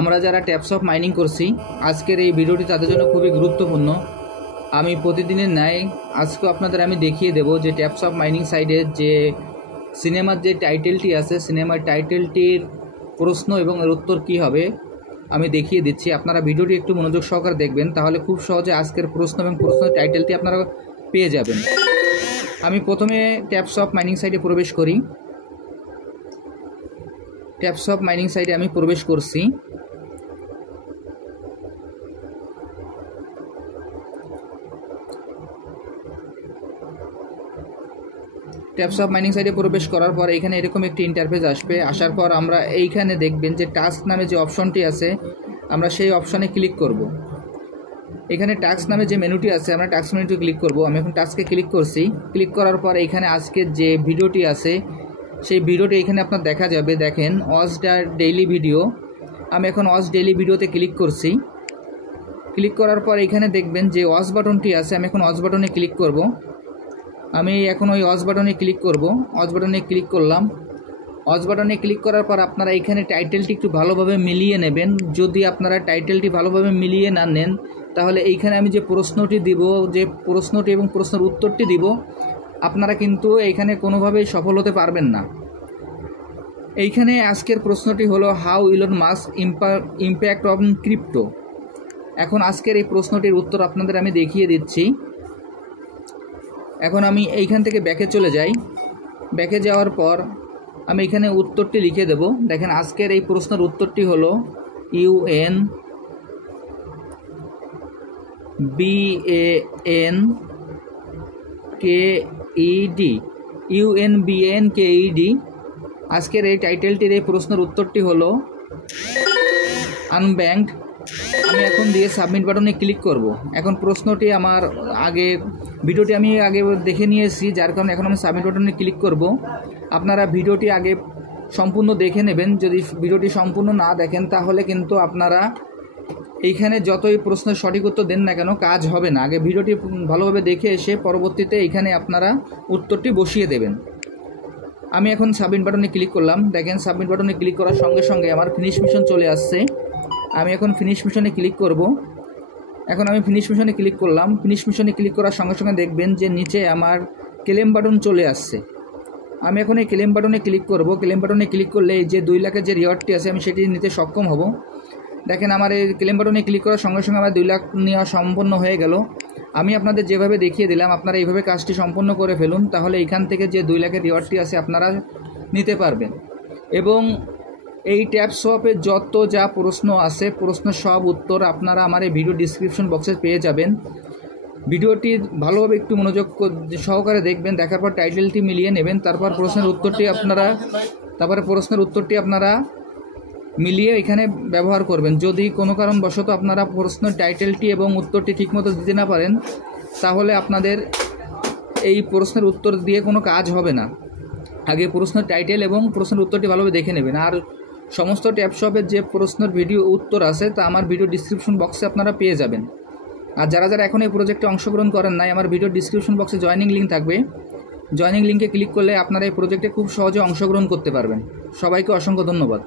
আমরা যারা taps of mining করছি আজকের এই ভিডিওটি তাদের জন্য খুবই গুরুত্বপূর্ণ। আমি প্রতিদিনের ন্যায় আজকেও আপনাদের আমি দেখিয়ে দেব যে ট্যাপস অফ মাইনিং সাইডের যে সিনেমার যে টাইটেলটি আছে, সিনেমার টাইটেলটির প্রশ্ন এবং এর উত্তর কী হবে আমি দেখিয়ে দিচ্ছি। আপনারা ভিডিওটি একটু মনোযোগ সহকারে দেখবেন, তাহলে খুব সহজে আজকের প্রশ্ন এবং প্রশ্নের টাইটেলটি আপনারা পেয়ে যাবেন। আমি প্রথমে ট্যাপস অফ মাইনিং সাইটে প্রবেশ করি। ট্যাপস অফ মাইনিং সাইটে আমি প্রবেশ করছি। ট্যাপস অফ মাইনিং সাইটে প্রবেশ করার পর এখানে এরকম একটি ইন্টারফেস আসবে। আসার পর আমরা এইখানে দেখবেন যে টাস্ক নামে যে অপশনটি আছে, আমরা সেই অপশনে ক্লিক করব। এখানে টাস্ক নামে যে মেনুটি আছে, আমরা টাস্ক মেনুটি ক্লিক করব। আমি এখন টাস্কে ক্লিক করছি। ক্লিক করার পর এখানে আজকের যে ভিডিওটি আছে সেই ভিডিওটি এখানে আপনার দেখা যাবে। দেখেন ওয়াচ দ্য ডেইলি ভিডিও। আমি এখন ওয়াচ ডেইলি ভিডিওতে ক্লিক করছি। ক্লিক করার পর এখানে দেখবেন যে ওয়াচ বাটনটি আছে, আমি এখন ওয়াচ বাটনে ক্লিক করব। আমি এখন ওই ওয়াচ বাটনে ক্লিক করব। ওয়াচ বাটনে ক্লিক করলাম। ওয়াচ বাটনে ক্লিক করার পর আপনারা এখানে টাইটেলটি একটু ভালোভাবে মিলিয়ে নেবেন। যদি আপনারা টাইটেলটি ভালোভাবে মিলিয়ে না নেন তাহলে এইখানে আমি যে প্রশ্নটি দিব, যে প্রশ্নটি এবং প্রশ্নের উত্তরটি দিব, আপনারা কিন্তু এইখানে কোনোভাবেই সফল হতে পারবেন না। এইখানে আজকের প্রশ্নটি হলো how Elon Musk impact on crypto. এখন আজকের এই প্রশ্নটির উত্তর আপনাদের আমি দেখিয়ে দিচ্ছি। এখন আমি এইখান থেকে ব্যাকে চলে যাই। ব্যাকে যাওয়ার পর আমি এখানে উত্তরটি লিখে দেব। দেখেন আজকের এই প্রশ্নের উত্তরটি হলো UNBANKED। আজকের এই টাইটেলটির এই প্রশ্নের উত্তরটি হলো আনব্যাঙ্কড। আমি এখন দিয়ে সাবমিট বাটনে ক্লিক করব। এখন প্রশ্নটি আমার ভিডিওটি আমি আগে দেখে নিয়েছি, যার কারণে এখন আমি সাবমিট বাটনে ক্লিক করব। আপনারা ভিডিওটি আগে সম্পূর্ণ দেখে নেবেন। যদি ভিডিওটি সম্পূর্ণ না দেখেন তাহলে কিন্তু আপনারা এইখানে যতই প্রশ্নের সঠিক উত্তর দেন না কেন কাজ হবে না। আগে ভিডিওটি ভালোভাবে দেখে এসে পরবর্তীতে এইখানে আপনারা উত্তরটি বসিয়ে দেবেন। আমি এখন সাবমিট বাটনে ক্লিক করলাম। দেখেন সাবমিট বাটনে ক্লিক করার সঙ্গে সঙ্গে আমার ফিনিশ মিশন চলে আসছে। আমি এখন ফিনিশ মিশনে ক্লিক করব। এখন আমি ফিনিশ মিশনে ক্লিক করলাম। ফিনিশ মিশনে ক্লিক করার সঙ্গে সঙ্গে দেখবেন যে নিচে আমার ক্লেম বাটন চলে আসছে। আমি এখন এই ক্লেম বাটনে ক্লিক করব। ক্লেম বাটনে ক্লিক করলে এই যে 2 লাখের যে রিওয়ার্ডটি আছে আমি সেটি নিতে সক্ষম হব। দেখেন আমার এই ক্লেম বাটনে ক্লিক করার সঙ্গে সঙ্গে আমার 2 লাখ নেওয়া সম্পন্ন হয়ে গেল। আমি আপনাদের যেভাবে দেখিয়ে দিলাম আপনারা এইভাবে কাজটি সম্পন্ন করে ফেলুন, তাহলে এইখান থেকে যে 2 লাখের রিওয়ার্ডটি আছে আপনারা নিতে পারবেন। এবং এই ট্যাপস অফে যত যা প্রশ্ন আছে, প্রশ্নের সব উত্তর আপনারা আমার এই ভিডিও ডিসক্রিপশন বক্সে পেয়ে যাবেন। ভিডিওটি ভালোভাবে একটু মনোযোগ সহকারে দেখবেন। দেখার পর টাইটেলটি মিলিয়ে নেবেন। তারপর প্রশ্নের উত্তরটি আপনারা মিলিয়ে এখানে ব্যবহার করবেন। যদি কোনো কারণবশত আপনারা প্রশ্নের টাইটেলটি এবং উত্তরটি ঠিকমতো দিতে না পারেন তাহলে আপনাদের এই প্রশ্নের উত্তর দিয়ে কোনো কাজ হবে না। আগে প্রশ্নের টাইটেল এবং প্রশ্নের উত্তরটি ভালোভাবে দেখে নেবেন। আর সমস্ত ট্যাপস অফের যে প্রশ্নের ভিডিও উত্তর আছে তা আমার ভিডিও ডিসক্রিপশন বক্সে আপনারা পেয়ে যাবেন। আর যারা এখন এই প্রজেক্টে অংশগ্রহণ করেন নাই, আমার ভিডিও ডিসক্রিপশন বক্সে জয়েনিং লিঙ্ক থাকবে। জয়েনিং লিঙ্কে ক্লিক করলে আপনারা এই প্রজেক্টে খুব সহজে অংশগ্রহণ করতে পারবেন। সবাইকে অসংখ্য ধন্যবাদ।